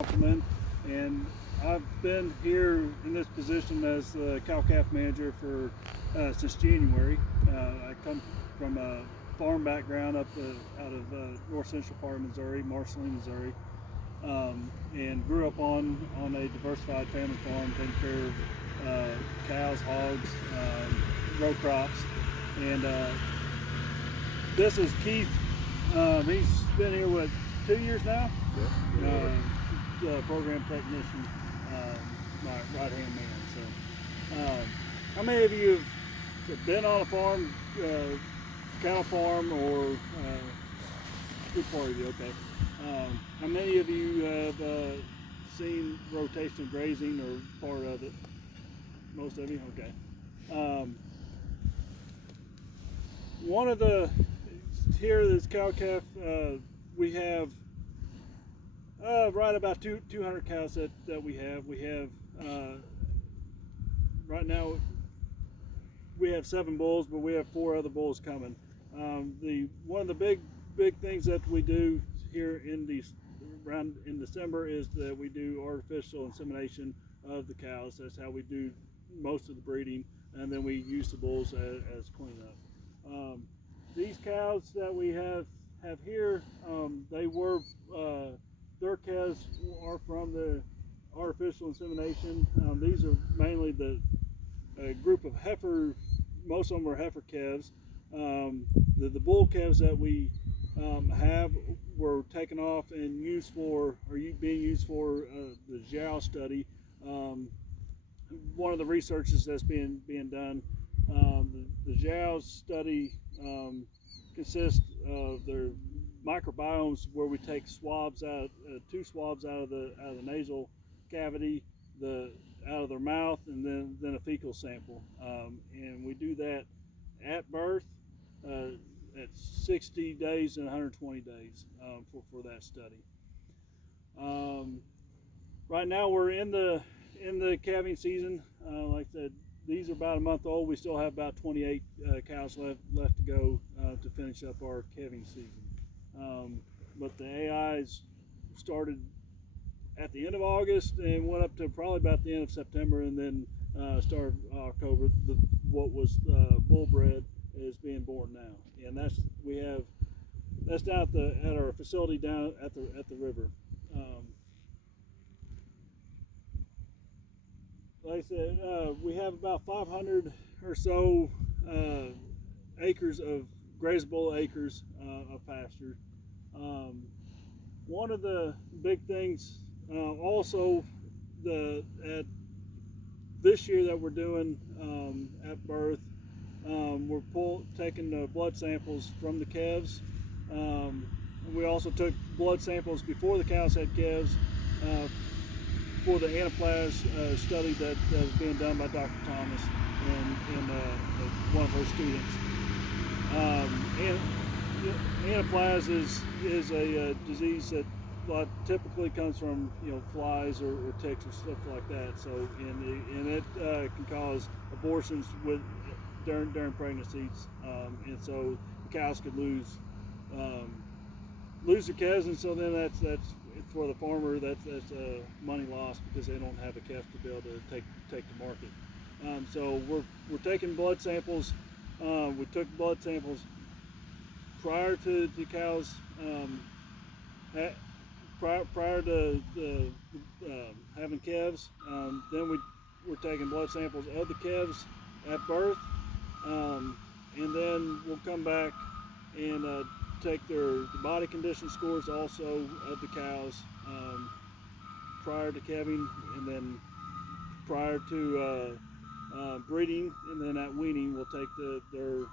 Councilman, and I've been here in this position as the cow-calf manager for since January. I come from a farm background out of north central part of Missouri, Marceline, Missouri, and grew up on a diversified family farm, taking care of cows, hogs, row crops, and this is Keith. He's been here 2 years now. Program technician, my right hand man. So, how many of you have been on a farm, cow farm, or good part of you? Okay. How many of you have seen rotational grazing or part of it? Most of you. Okay. One of the here this cow calf, we have right about 200 cows that we have. We have right now we have 7 bulls, but we have 4 other bulls coming. One of the big things that we do here around in December is that we do artificial insemination of the cows. That's how we do most of the breeding, and then we use the bulls as cleanup. These cows that we have here, they were their calves are from the artificial insemination. These are mainly the group of heifer. Most of them are heifer calves. The bull calves that we have were taken off and used for, being used for the Zhao study. One of the researches that's being done. The Zhao study consists of their microbiomes, where we take swabs out, 2 swabs out of the nasal cavity, out of their mouth, and then a fecal sample, and we do that at birth, at 60 days and 120 days for that study. Right now we're in the calving season. Like I said, these are about a month old. We still have about 28 cows left to go to finish up our calving season. But the AIs started at the end of August and went up to probably about the end of September, and then started October. What was bull bred is being born now, and that's down at our facility down at the river. Like I said, we have about 500 or so acres of grazable acres of pasture. One of the big things also at this year that we're doing at birth, we're taking the blood samples from the calves. We also took blood samples before the cows had calves for the anaplasma study that was being done by Dr. Thomas and one of her students. Anaplasma is a disease that typically comes from flies or ticks or stuff like that. So and it can cause abortions during pregnancies, and so the cows could lose their calves, and so then that's for the farmer, that's money lost because they don't have a calf to be able to take to market. So we're taking blood samples. We took blood samples prior to the cows, prior to having calves. Then we're taking blood samples of the calves at birth, and then we'll come back and take the body condition scores also of the cows prior to calving, and then prior to breeding, and then at weaning we'll take their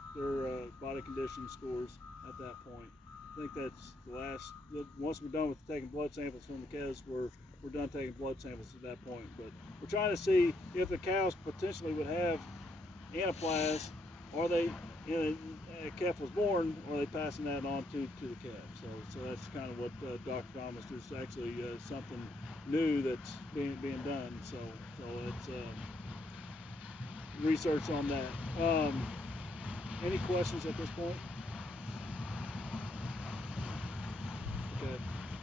body condition scores at that point. I think that's the last. Once we're done with taking blood samples from the calves, we're done taking blood samples at that point. But we're trying to see if the cows potentially would have anaplasma. Are they, a calf was born, or are they passing that on to the calf? So that's kind of what Dr. Thomas. There's actually something new that's being done. So it's research on that. Any questions at this point?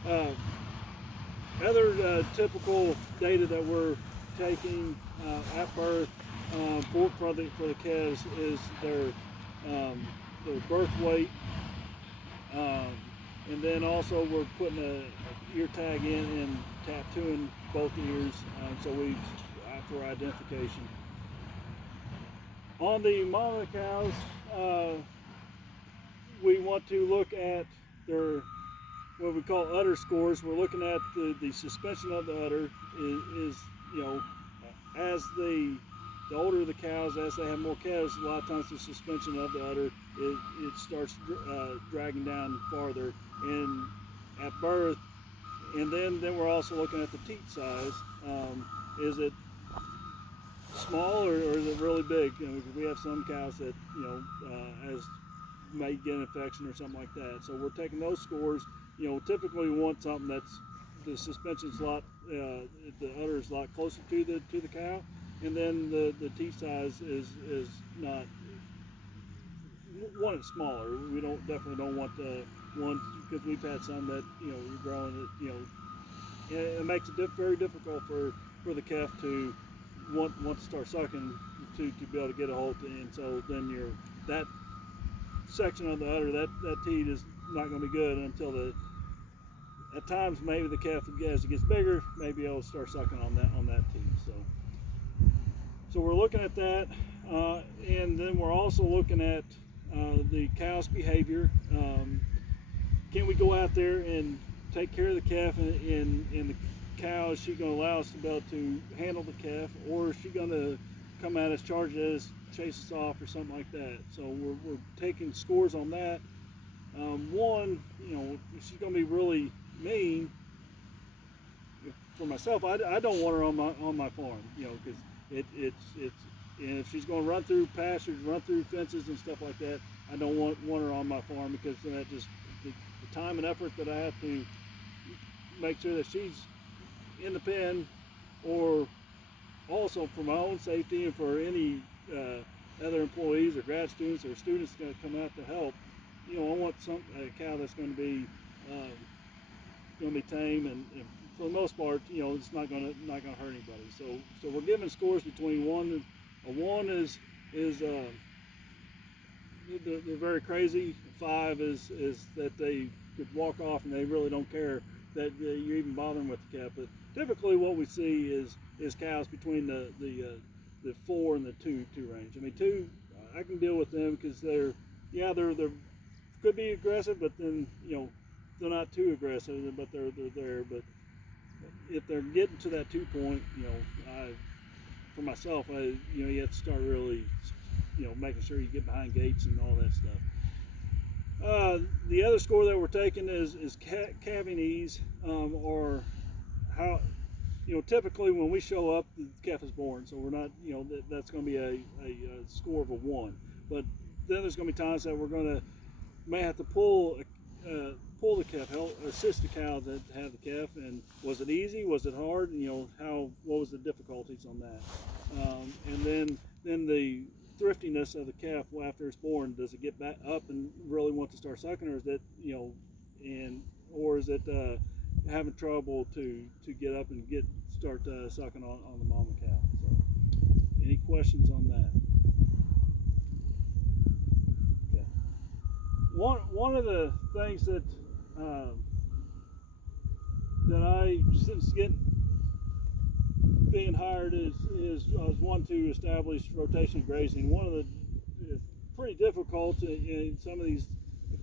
Okay. Other typical data that we're taking at birth for the calves is their birth weight, and then also we're putting a ear tag in and tattooing both ears, for identification. On the mama cows, we want to look at their what we call udder scores. We're looking at the suspension of the udder is as the older the cows, as they have more calves, a lot of times the suspension of the udder it starts dragging down farther and at birth. And then we're also looking at the teat size. Is it small or is it really big? We have some cows that as may get an infection or something like that. So we're taking those scores. Typically we want something that's the suspension's a lot, the udder is a lot closer to the cow, and then the teat size is not. One, it's smaller. We definitely don't want the one, because we've had some that you're growing it, it makes it very difficult for the calf to want to start sucking to be able to get a hold, and so then that section of the udder, that teat is not going to be good until at times maybe the calf, as it gets bigger, may be able to start sucking on that teat. So we're looking at that, and then we're also looking at the cow's behavior. Can we go out there and take care of the calf, and the cow, is she going to allow us to be able to handle the calf, or is she going to come at us, charge at us, chase us off, or something like that? So we're taking scores on that. One, if she's going to be really mean, for myself, I don't want her on my farm, because and if she's going to run through pastures, run through fences and stuff like that, I don't want her on my farm, because then that just the time and effort that I have to make sure that she's in the pen, or also for my own safety and for any other employees or grad students or students going to come out to help. I want a cow that's going to be tame, and for the most part, it's not going to hurt anybody. So we're giving scores between 1 and 1 is they're very crazy. 5 is that they could walk off and they really don't care that you're even bothering with the calf. But typically, what we see is cows between the 4 and the 2 range. I mean, 2, I can deal with them because they're could be aggressive, but then they're not too aggressive, but they're there. But if they're getting to that 2 point, for myself, you have to start really, making sure you get behind gates and all that stuff. The other score that we're taking is calving ease, or how, typically when we show up, the calf is born, so we're not, that's going to be a score of a 1. But then there's going to be times that we're going to may have to pull the calf, help assist the cow that have the calf. And was it easy? Was it hard? What was the difficulties on that? And then the thriftiness of the calf after it's born. Does it get back up and really want to start sucking, or is it or is it having trouble to get up and start sucking on the mama cow? So, any questions on that? Okay. One of the things that I, since being hired, is I was one to establish rotational grazing. One of the pretty difficult in some of these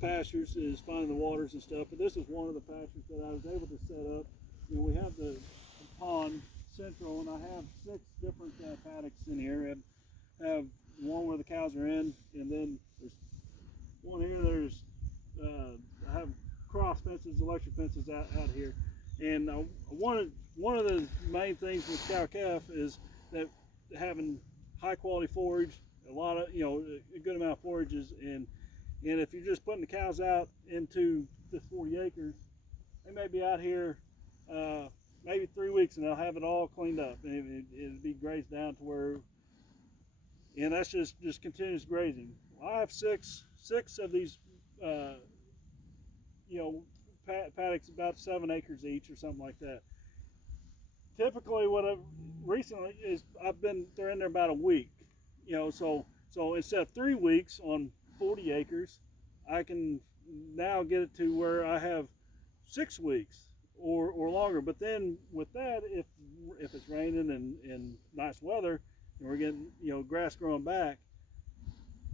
pastures is finding the waters and stuff, but this is one of the pastures that I was able to set up. We have the pond central, and I have 6 different paddocks in here. I have one where the cows are in, and then there's one here. There's I have cross fences, electric fences out here, and one of the main things with cow calf is that having high quality forage, a lot of a good amount of forages, and if you're just putting the cows out into this 40 acres, they may be out here maybe 3 weeks, and they'll have it all cleaned up, and it'll be grazed down to where, and that's just continuous grazing. Well, I have six of these paddocks, about 7 acres each or something like that, typically what I've recently is they're in there about a week, you know. So instead of 3 weeks on 40 acres, I can now get it to where I have 6 weeks or longer. But then with that, if it's raining and nice weather and we're getting, you know, grass growing back,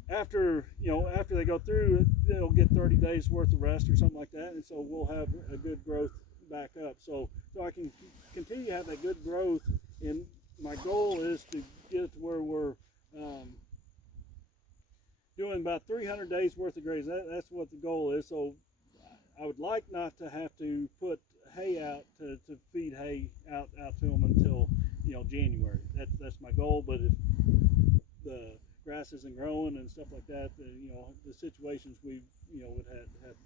after they go through, it'll get 30 days worth of rest or something like that, and so we'll have a good growth back up. So I can continue to have that good growth, and my goal is to get it to where we're doing about 300 days worth of grazing. That's what the goal is. So I would like not to have to put hay out to feed hay out to them until, you know, January. That's my goal. But if the grass isn't growing and stuff like that, you know, the situations we, you know, would have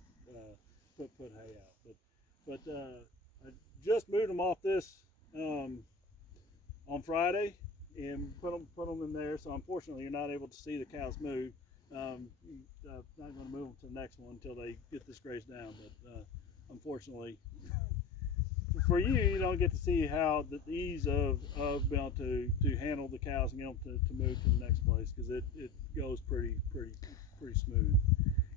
put hay out. But I just moved them off this on Friday and put them in there. So unfortunately, you're not able to see the cows move. I'm not going to move them to the next one until they get this grazed down. But unfortunately, for you don't get to see how the ease of being able to handle the cows and get them to move to the next place, because it goes pretty smooth.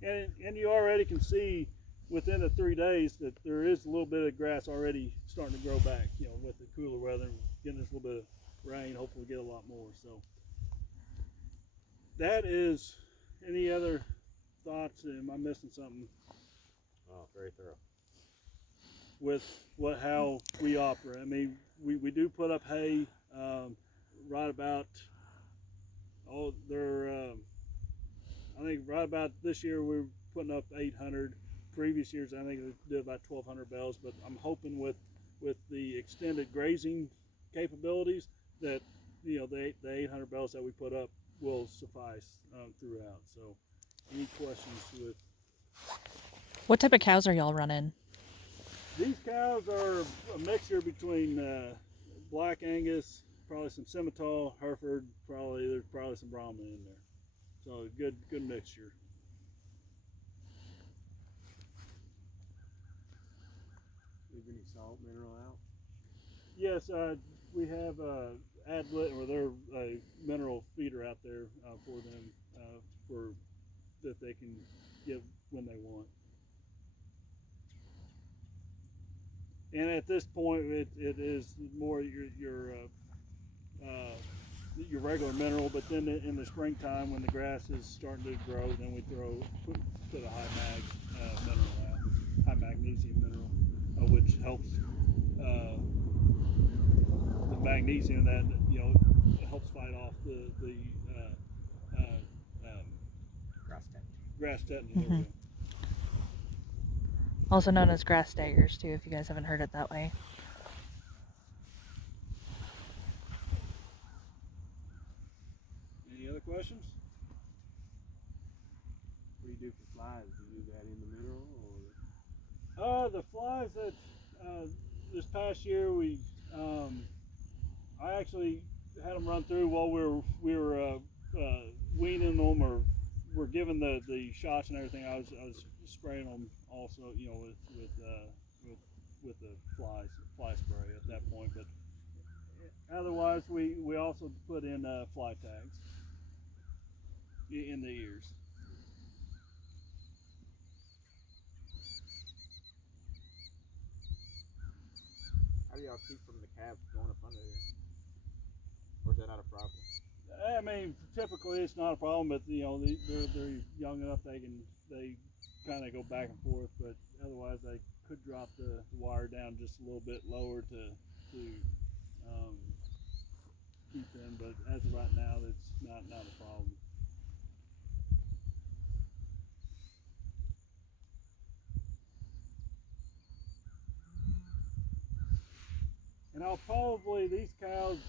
And you already can see within the 3 days that there is a little bit of grass already starting to grow back. You know, with the cooler weather, getting this little bit of rain, hopefully we'll get a lot more. So that is. Any other thoughts? Am I missing something? Oh, very thorough. With how we operate. I mean, we do put up hay right about, I think right about this year we're putting up 800. Previous years I think we did about 1,200 bales, but I'm hoping with the extended grazing capabilities that, you know, the 800 bales that we put up will suffice throughout. So any questions with What type of cows are y'all running? these cows? Are a mixture between Black Angus, probably some Simmental, Hereford, there's probably some Brahman in there. So good mixture. Leave any salt mineral out? Yes, we have Adlet, or they're a mineral feeder out there for them, for that they can give when they want. And at this point, it is more your regular mineral. But then in the springtime, when the grass is starting to grow, then we put a high mineral out, high magnesium mineral, which helps the magnesium that, you know, helps fight off the grass tetany. Mm-hmm. Also known as grass staggers too, if you guys haven't heard it that way. Any other questions? What do you do for flies? Do you do that in the mineral, or? The flies that this past year I actually had them run through while we were weaning them, or we're giving the shots and everything. I was spraying them also, you know, with the fly spray at that point. But otherwise, we also put in fly tags in the ears. How do y'all keep from the calves going up under there? Or is that not a problem? I mean, typically it's not a problem, but you know, they're young enough they kind of go back and forth. But otherwise, they could drop the wire down just a little bit lower to keep them. But as of right now, it's not a problem. And I'll probably, these cows,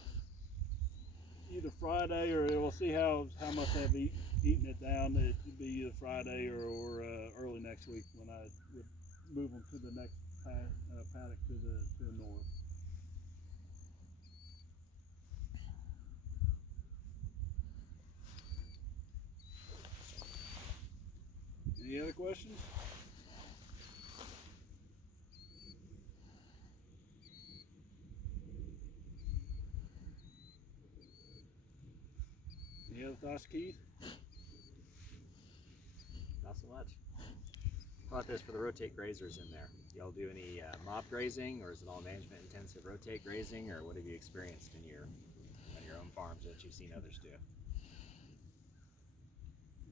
either Friday, or we'll see how much they've eaten it down. It could be either Friday or early next week when I would move them to the next paddock to the north. Any other questions? Any other thoughts, Keith? Not so much. How about this for the rotate grazers in there? Y'all do any mob grazing, or is it all management intensive rotate grazing, or what have you experienced in your on your own farms that you've seen others do?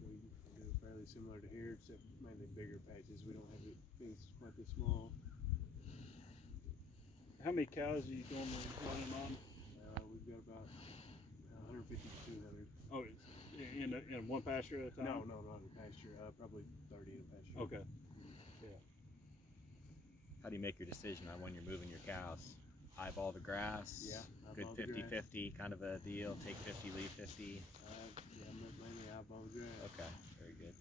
We do fairly similar to here, except mainly bigger patches. We don't have things quite this small. How many cows are you normally running on? We've got about 150 to 200. Oh, in one pasture at a time? No, not in pasture. Probably 30 in pasture. Okay. How do you make your decision on when you're moving your cows? Eyeball the grass? Yeah, Good eyeball the 50-50 kind of a deal. Take 50, leave 50. Yeah, mainly eyeball the grass. Okay, very good.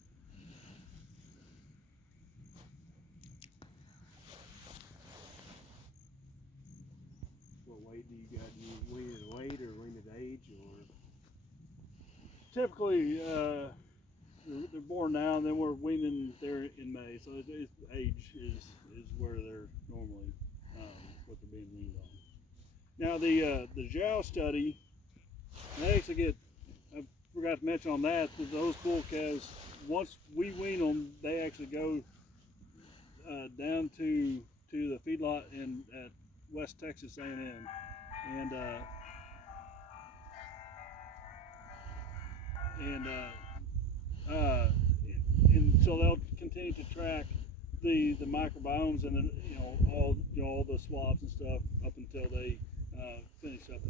What weight do you got? Do you wean at weight or wean at age or? Typically, they're born now, and then we're weaning there in May. So age is where they're normally what they're being weaned on. Now the jowl study, I actually I forgot to mention on that those bull calves, once we wean them, they actually go down to the feedlot at West Texas A&M, and so they'll continue to track the microbiomes and all the swabs and stuff up until they finish up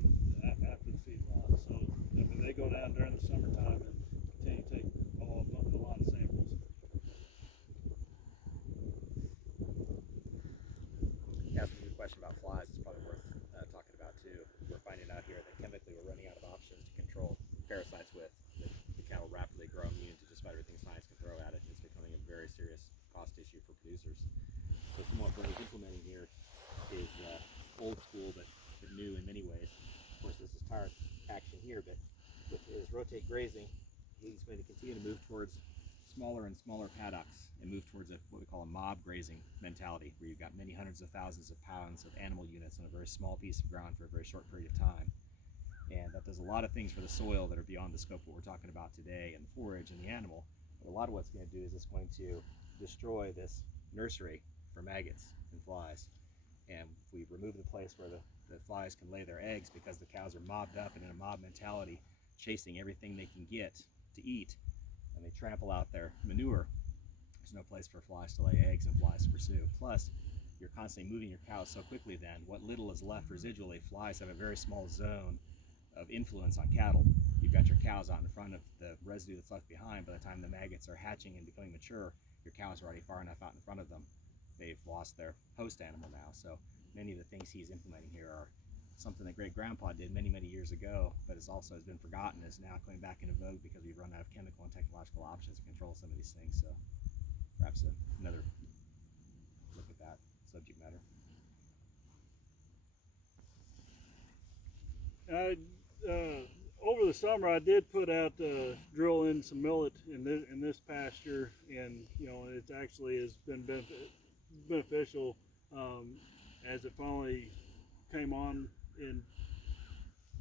after the feedlot. So I mean, they go down during the summertime and continue to take a lot of samples. Yeah, that's a good question about flies. It's probably worth talking about too. We're finding out here that chemically we're running out of options to control parasites with. The cattle rapidly grow immune to just about everything science can throw at it. It's becoming a very serious cost issue for producers. So some what Bernie's implementing here is old school but new in many ways. Of course, this is tire action here, but with his rotate grazing, he's going to continue to move towards smaller and smaller paddocks and move towards what we call a mob grazing mentality, where you've got many hundreds of thousands of pounds of animal units on a very small piece of ground for a very short period of time. And that does a lot of things for the soil that are beyond the scope of what we're talking about today, and the forage and the animal. But a lot of what's going to do is it's going to destroy this nursery for maggots and flies. And we remove the place where the flies can lay their eggs because the cows are mobbed up and in a mob mentality, chasing everything they can get to eat, and they trample out their manure. There's no place for flies to lay eggs and flies to pursue. Plus, you're constantly moving your cows so quickly then, what little is left residually, flies have a very small zone of influence on cattle. You've got your cows out in front of the residue that's left behind. By the time the maggots are hatching and becoming mature, your cows are already far enough out in front of them. They've lost their host animal now. So many of the things he's implementing here are something that great grandpa did many, many years ago, but has been forgotten, is now coming back into vogue because we've run out of chemical and technological options to control some of these things. So perhaps another look at that subject matter. Over the summer, I did put out drill in some millet in this pasture, and it actually has been beneficial as it finally came on in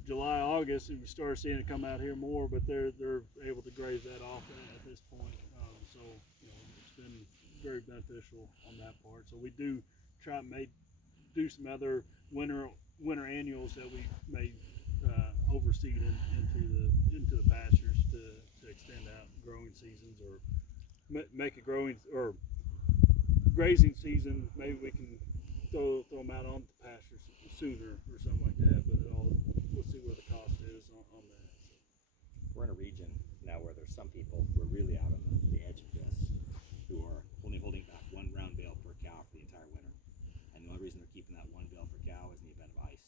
July, August, and we started seeing it come out here more. But they're able to graze that off at this point, so it's been very beneficial on that part. So we do try to do some other winter annuals that we may overseed into the pastures to extend out growing seasons, or make a growing or grazing season. Maybe we can throw them out on the pastures sooner or something like that. But we'll see what the cost is on that. We're in a region now where there's some people who are really out on the edge of this, who are only holding back one round bale per cow for the entire winter. And the only reason they're keeping that one bale per cow is in the event of ice.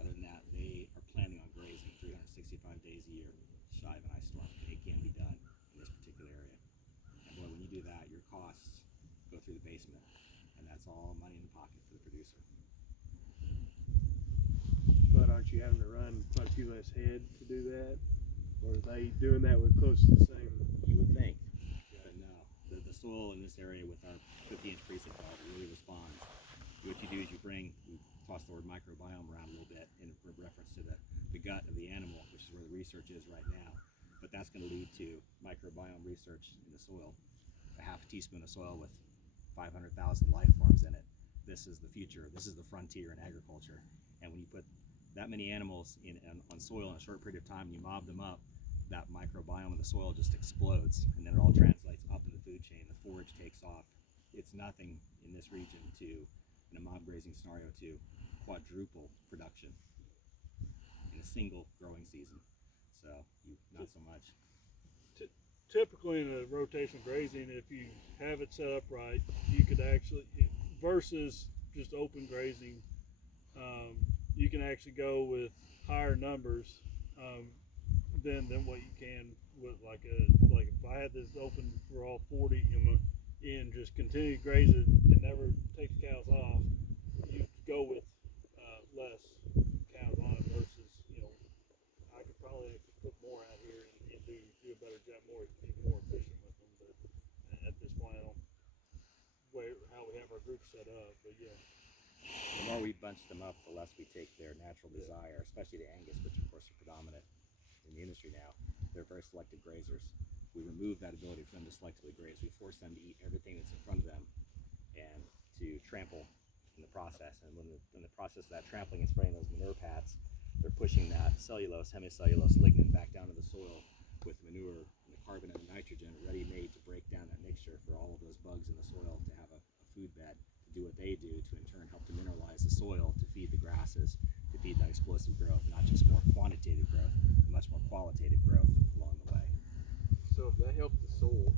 Other than that, they are planning on grazing 365 days a year, shy of an ice storm. It can be done in this particular area. And boy, when you do that, your costs go through the basement, and that's all money in the pocket for the producer. But aren't you having to run quite a few less head to do that? Or are they doing that with close to the same? You would think, but no. The soil in this area with our 50-inch precip really responds. What you do is we toss the word microbiome around a little bit in reference to the gut of the animal, which is where the research is right now. but that's going to lead to microbiome research in the soil. A half a teaspoon of soil with 500,000 life forms in it. This is the future. This is the frontier in agriculture. And when you put that many animals on soil in a short period of time, and you mob them up, that microbiome of the soil just explodes, and then it all translates up in the food chain. The forage takes off. It's nothing in this region in a mob grazing scenario, to quadruple production in a single growing season. So not so much. Typically in a rotational grazing, if you have it set up right, you could actually, versus just open grazing, you can actually go with higher numbers than what you can with like if I had this open for all 40 and just continue to graze it and never take the cows off, you go with less cows on it versus, I could probably put more out here and do a better job, be more efficient with them. But at this point, I don't how we have our group set up. But yeah, The more we bunch them up, the less we take their natural desire, especially the Angus, which of course are predominant in the industry now. They're very selective grazers. We remove that ability for them to selectively graze. We force them to eat everything that's in front of them and to trample in the process. And when the process of that trampling is spraying those manure pads, they're pushing that cellulose, hemicellulose, lignin back down to the soil with manure and the carbon and the nitrogen ready made to break down that mixture for all of those bugs in the soil to have a food bed to do what they do, to in turn help to mineralize the soil, to feed the grasses, to feed that explosive growth, not just more quantitative growth, but much more qualitative growth along the way. So if that helps the soil,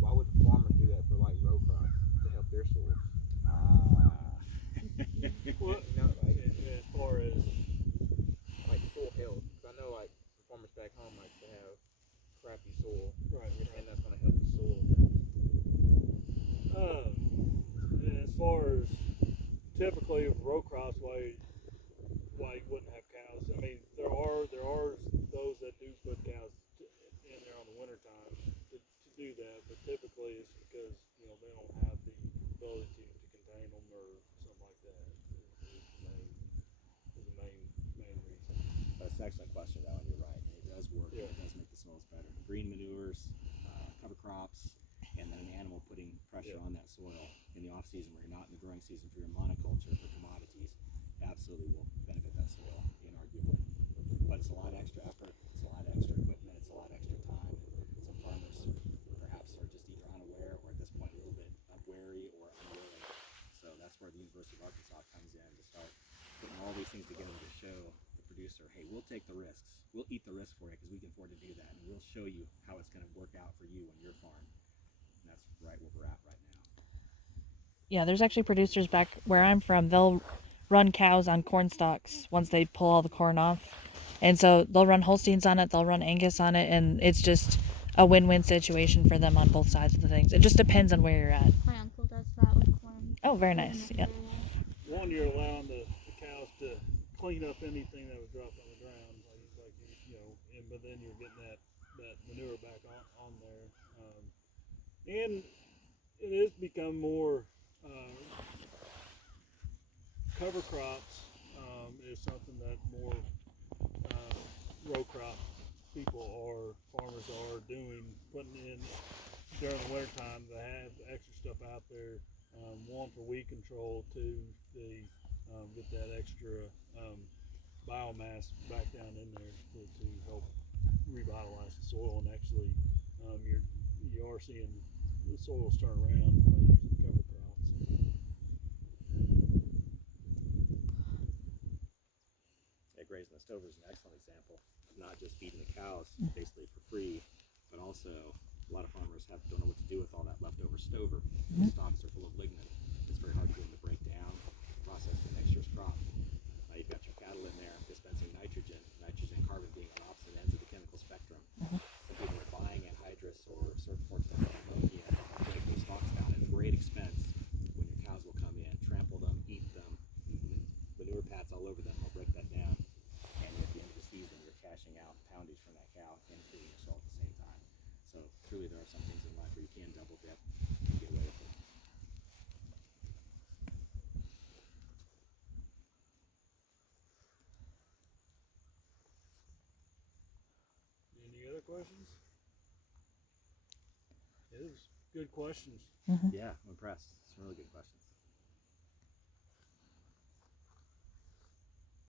why would farmers do that for like row crops to help their soils? well, as far as Like soil health, because I know like some farmers back home like to have crappy soil. right, And you're saying that's going to help the soil. as far as typically with row crops, why you wouldn't have cows? I mean, there are those that do put cows in there on the winter time to do that, but typically it's because they don't have the ability to contain them or something like that. Is the main reason. That's an excellent question, though, and you're right. It does work. Yeah. It does make the soils better. Green manures, cover crops, and then an animal putting pressure on that soil in the off season where you're not in the growing season for your monoculture for commodities absolutely will benefit that soil, inarguably. But it's a lot of extra effort, it's a lot of extra equipment, it's a lot of extra time. Some farmers perhaps are just either unaware or at this point a little bit wary or unwilling. So that's where the University of Arkansas comes in to start putting all these things together to show the producer, hey, we'll take the risks. We'll eat the risk for you because we can afford to do that, and we'll show you how it's going to work out for you on your farm. And that's right where we're at right now. Yeah, there's actually producers back where I'm from. They'll run cows on corn stalks once they pull all the corn off. And so they'll run Holsteins on it, they'll run Angus on it, and it's just a win-win situation for them on both sides of the things. It just depends on where you're at. My uncle does that with corn. Oh, very nice. Yep. One, you're allowing the cows to clean up anything that was dropped on the ground, but then you're getting that manure back on there, and it has become more cover crops is something that more row crop farmers are doing, putting in during the winter time to have extra stuff out there. One for weed control, two get that extra biomass back down in there to help revitalize the soil, and actually you are seeing the soils turn around by using cover crops. Grazing the stover is an excellent example of not just feeding the cows basically for free, but also a lot of farmers don't know what to do with all that leftover stover. The stalks are full of lignin. It's very hard to get them to break down, process for next year's crop. Now you've got your cattle in there dispensing nitrogen and carbon being on opposite ends of the chemical spectrum. So people are buying anhydrous or certain forms of ammonia to break those stalks down at great expense when your cows will come in, trample them, eat them, manure pads all over them, they'll break that down. And at the end of the season, you're cashing out poundage from that cow and feeding your soil at the same time. So truly there are some things in life where you can double dip and get away with it. questions? It was good questions. Yeah, I'm impressed. Some really good questions.